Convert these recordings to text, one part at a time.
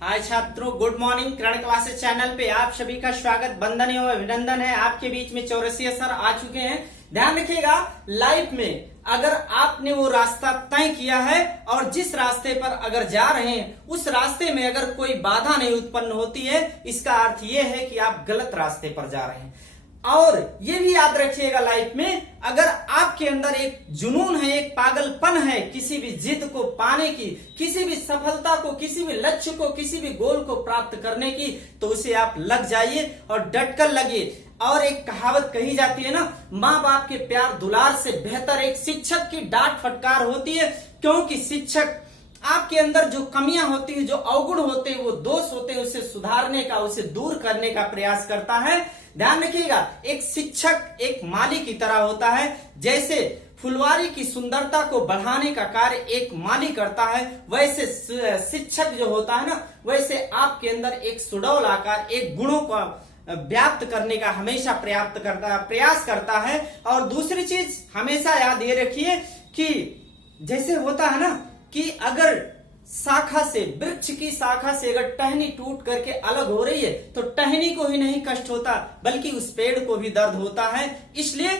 हाय छात्रों, good morning. करण classes channel पे आप सभी का स्वागत, वंदन एवं अभिनंदन है। आपके बीच में चौरसिया सर आ चुके हैं। ध्यान रखिएगा, लाइफ में अगर आपने वो रास्ता तय किया है और जिस रास्ते पर अगर जा रहे हैं उस रास्ते में अगर कोई बाधा नहीं उत्पन्न होती है, इसका अर्थ ये है कि आप गलत रास्ते पर जा रहे हैं। और ये भी याद रखिएगा, लाइफ में अगर आपके अंदर एक जुनून है, एक पागलपन है किसी भी जिद को पाने की, किसी भी सफलता को, किसी भी लक्ष्य को, किसी भी गोल को प्राप्त करने की, तो उसे आप लग जाइए और डटकर लगिए। और एक कहावत कही जाती है ना, माँ बाप के प्यार दुलार से बेहतर एक शिक्षक की डांट फटकार होती है। क्योंकि शिक्षक आपके अंदर जो कमियां होती हैं, जो अवगुण होते हैं, वो दोष होते हैं, उसे सुधारने का, उसे दूर करने का प्रयास करता है। ध्यान रखिएगा, एक शिक्षक एक माली की तरह होता है। जैसे फुलवारी की सुंदरता को बढ़ाने का कार्य एक माली करता है, वैसे शिक्षक जो होता है ना, वैसे आपके अंदर एक सुडौल आकार, एक गुणों का व्याप्त करने का हमेशा प्रयास करता है। और दूसरी चीज हमेशा याद ये रखिए कि जैसे होता है ना कि अगर शाखा से, वृक्ष की शाखा से अगर टहनी टूट करके अलग हो रही है तो टहनी को ही नहीं कष्ट होता बल्कि उस पेड़ को भी दर्द होता है। इसलिए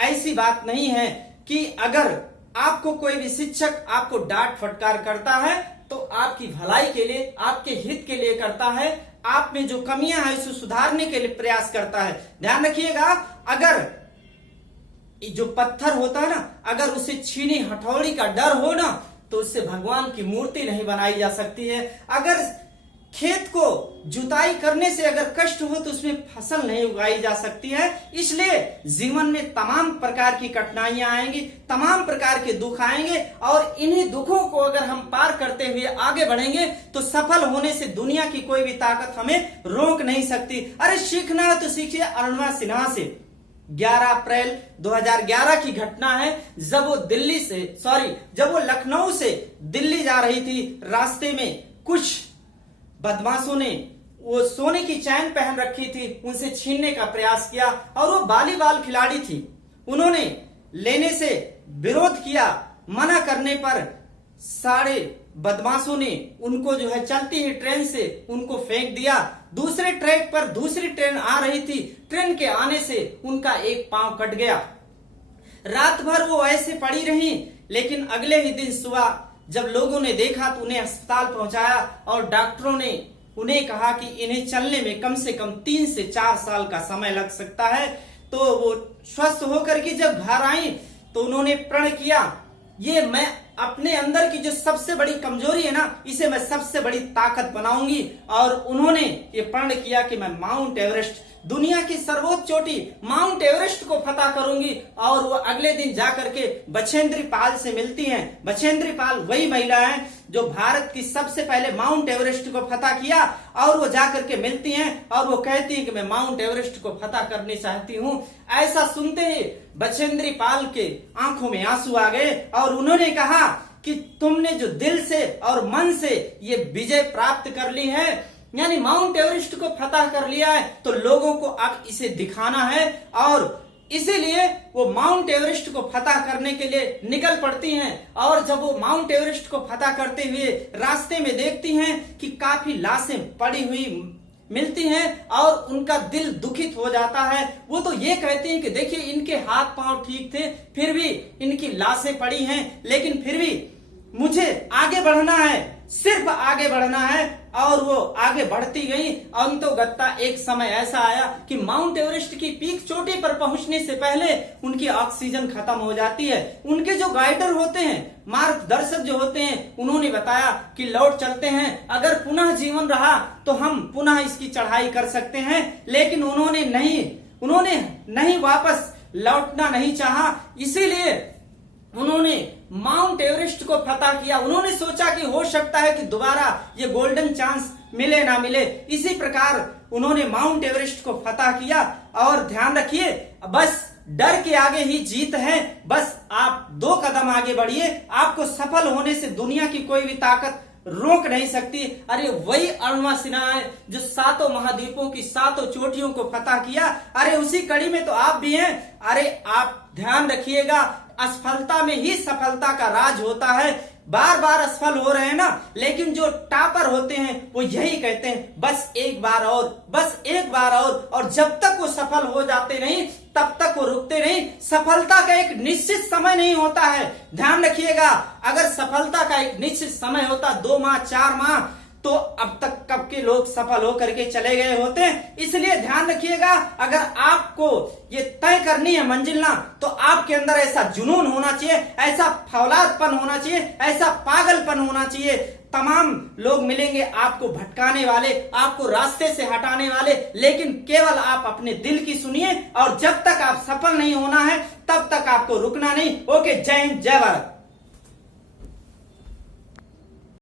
ऐसी बात नहीं है कि अगर आपको कोई भी शिक्षक आपको डांट फटकार करता है तो आपकी भलाई के लिए, आपके हित के लिए करता है। आप में जो कमियां हैं उसे सुधारने के लिए प्रयास करता है। ध्यान रखिएगा, अगर जो पत्थर होता है ना, अगर उसे छीनी हथौड़ी का डर हो ना तो उससे भगवान की मूर्ति नहीं बनाई जा सकती है। अगर खेत को जुताई करने से अगर कष्ट हो तो उसमें फसल नहीं उगाई जा सकती है। इसलिए जीवन में तमाम प्रकार की कठिनाइयां आएंगी, तमाम प्रकार के दुख आएंगे और इन्हीं दुखों को अगर हम पार करते हुए आगे बढ़ेंगे तो सफल होने से दुनिया की कोई भी ताकत हमें रोक नहीं सकती। अरे सीखना है तो सीखिए अरुणिमा सिन्हा से। 11 अप्रैल 2011 की घटना है, जब वो लखनऊ से दिल्ली जा रही थी। रास्ते में कुछ बदमाशों ने वो सोने की चैन पहन रखी थी, उनसे छीनने का प्रयास किया और वो वॉलीबॉल खिलाड़ी थी। उन्होंने लेने से विरोध किया, मना करने पर सारे बदमाशों ने उनको जो है चलती हुई ट्रेन से उनको फेंक दिया। दूसरे ट्रैक पर दूसरी ट्रेन आ रही थी, ट्रेन के आने से उनका एक पांव कट गया। रात भर वो ऐसे पड़ी रही, लेकिन अगले ही दिन सुबह जब लोगों ने देखा तो उन्हें अस्पताल पहुंचाया और डॉक्टरों ने उन्हें कहा कि इन्हें चलने में कम से कम 3 से 4 साल का समय लग सकता है। तो वो स्वस्थ होकर के जब घर आई तो उन्होंने प्रण किया, ये मैं अपने अंदर की जो सबसे बड़ी कमजोरी है ना, इसे मैं सबसे बड़ी ताकत बनाऊंगी। और उन्होंने ये प्रण किया कि मैं माउंट एवरेस्ट, दुनिया की सर्वोच्च चोटी माउंट एवरेस्ट को फतह करूंगी। और वो अगले दिन जाकर के बछेंद्री पाल से मिलती हैं। बछेंद्री पाल वही महिला है जो भारत की सबसे पहले माउंट एवरेस्ट को फतह किया। और वो जाकर के मिलती हैं और वो कहती हैं कि मैं माउंट एवरेस्ट को फतह करनी चाहती हूँ। ऐसा सुनते ही बछेंद्री पाल के आंखों में आंसू आ गए और उन्होंने कहा कि तुमने जो दिल से और मन से ये विजय प्राप्त कर ली है, यानी माउंट एवरेस्ट को फतह कर लिया है, तो लोगों को अब इसे दिखाना है। और इसीलिए वो माउंट एवरेस्ट को फतह करने के लिए निकल पड़ती हैं। और जब वो माउंट एवरेस्ट को फतह करते हुए रास्ते में देखती हैं कि काफी लाशें पड़ी हुई मिलती हैं और उनका दिल दुखित हो जाता है। वो तो ये कहती हैं कि देखिए इनके हाथ पांव ठीक थे, फिर भी इनकी लाशें पड़ी हैं, लेकिन फिर भी मुझे आगे बढ़ना है, सिर्फ आगे बढ़ना है। और वो आगे बढ़ती गई। अंतोगत्ता एक समय ऐसा आया कि माउंट एवरेस्ट की पीक चोटी पर पहुंचने से पहले उनकी ऑक्सीजन खत्म हो जाती है। उनके जो गाइडर होते हैं, मार्गदर्शक जो होते हैं, उन्होंने बताया कि लौट चलते हैं, अगर पुनः जीवन रहा तो हम पुनः इसकी चढ़ाई कर सकते हैं। लेकिन उन्होंने नहीं वापस लौटना नहीं चाहा। इसीलिए उन्होंने माउंट एवरेस्ट को फतह किया। उन्होंने सोचा कि हो सकता है कि दोबारा ये गोल्डन चांस मिले ना मिले। इसी प्रकार उन्होंने माउंट एवरेस्ट को फतह किया। और ध्यान रखिए, बस डर के आगे ही जीत है। बस आप 2 कदम आगे बढ़िए, आपको सफल होने से दुनिया की कोई भी ताकत रोक नहीं सकती। अरे वही अरुणिमा सिन्हा है जो 7 महाद्वीपों की 7 चोटियों को फतह किया। अरे उसी कड़ी में तो आप भी हैं। अरे आप ध्यान रखिएगा, असफलता में ही सफलता का राज होता है। बार बार असफल हो रहे हैं ना, लेकिन जो टॉपर होते हैं वो यही कहते हैं बस एक बार और, बस एक बार और जब तक वो सफल हो जाते नहीं तब तक वो रुकते नहीं। सफलता का एक निश्चित समय नहीं होता है, ध्यान रखिएगा। अगर सफलता का एक निश्चित समय होता 2 माह 4 माह तो अब तक कब के लोग सफल होकर के चले गए होते। इसलिए ध्यान रखिएगा, अगर आपको ये तय करनी है मंजिल ना, तो आपके अंदर ऐसा जुनून होना चाहिए, ऐसा फौलादपन होना चाहिए, ऐसा पागलपन होना चाहिए। तमाम लोग मिलेंगे आपको भटकाने वाले, आपको रास्ते से हटाने वाले, लेकिन केवल आप अपने दिल की सुनिए। और जब तक आप सफल नहीं होना है तब तक आपको रुकना नहीं। ओके, जय हिंद, जय भारत।